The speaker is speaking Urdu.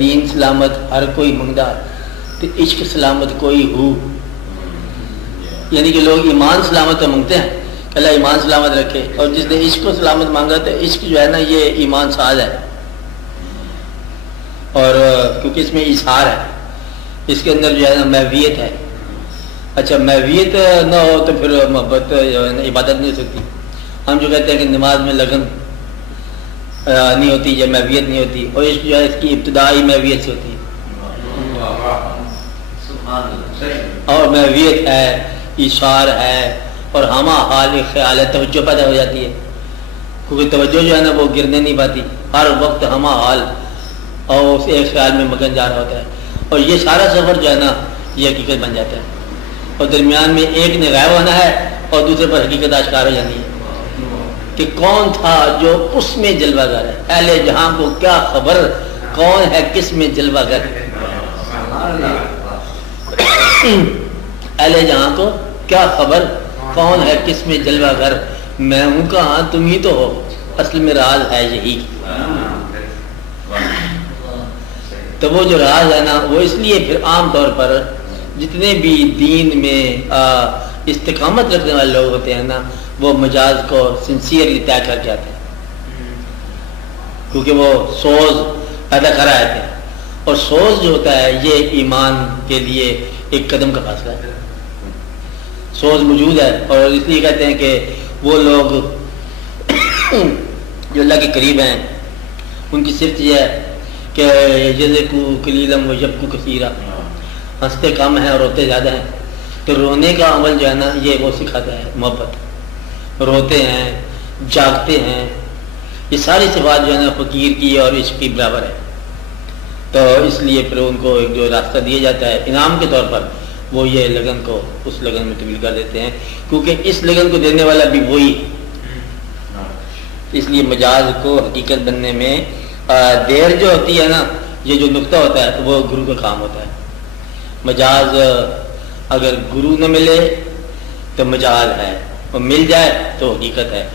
دین سلامت ہر کوئی منگدا تو عشق سلامت کوئی ہو. یعنی کہ لوگ ایمان سلامت تو منگتے ہیں کہ اللہ ایمان سلامت رکھے، اور جس نے عشق کو سلامت مانگا تو عشق جو ہے نا یہ ایمان ساز ہے. اور کیونکہ اس میں اظہار ہے، اس کے اندر جو ہے نا محویت ہے. اچھا محویت نہ ہو تو پھر محبت جو ہے نا عبادت نہیں ہو سکتی. ہم جو کہتے ہیں کہ نماز میں لگن نہیں ہوتی یا محویت نہیں ہوتی، اور عشق جو ہے اس کی ابتدائی محویت سے ہوتی ہے. اور محویت ہے، اشار ہے، اور ہمہ حال ایک خیال ہے، توجہ پیدا ہو جاتی ہے. کیونکہ توجہ جو ہے نا وہ گرنے نہیں پاتی، ہر وقت ہمہ حال اور اس ایک خیال میں مگن جا رہا ہوتا ہے. اور یہ سارا سفر جو ہے نا یہ حقیقت بن جاتا ہے، اور درمیان میں ایک نے غائب ہونا ہے اور دوسرے پر حقیقت آشکار ہو جاتی ہے کہ کون تھا جو اس میں جلوہ گر ہے. اہل جہاں کو کیا خبر کون ہے کس میں جلوہ گر. اہل جہاں کو کیا خبر کون ہے کس میں جلوہ گر. میں ہوں کہاں تم ہی تو ہو، اصل میں راز ہے یہی. تو وہ جو راز ہے نا وہ اس لیے پھر عام طور پر جتنے بھی دین میں استقامت رکھنے والے لوگ ہوتے ہیں نا وہ مجاز کو سنسیئرلی طے کر جاتے ہیں، کیونکہ وہ سوز پیدا کرا رہتے ہیں. اور سوز جو ہوتا ہے یہ ایمان کے لیے ایک قدم کا فاصلہ ہے. سوز موجود ہے، اور اس لیے کہتے ہیں کہ وہ لوگ جو اللہ کے قریب ہیں ان کی صرف یہ ہے کہ یذکو قلیلا و یبکو کثیرا، ہنستے کم ہیں اور روتے زیادہ ہیں. تو رونے کا عمل جو ہے نا یہ وہ سکھاتا ہے محبت. روتے ہیں، جاگتے ہیں، یہ ساری صفات جو ہے نا فقیر کی اور عشق کی برابر ہے. تو اس لیے پھر ان کو ایک جو راستہ دیا جاتا ہے انعام کے طور پر، وہ یہ لگن کو اس لگن میں تبدیل کر دیتے ہیں، کیونکہ اس لگن کو دینے والا بھی وہی. اس لیے مجاز کو حقیقت بننے میں دیر جو ہوتی ہے نا، یہ جو نقطہ ہوتا ہے وہ گرو کا کام ہوتا ہے. مجاز اگر گرو نہ ملے تو مجاز ہے، اور مل جائے تو حقیقت ہے.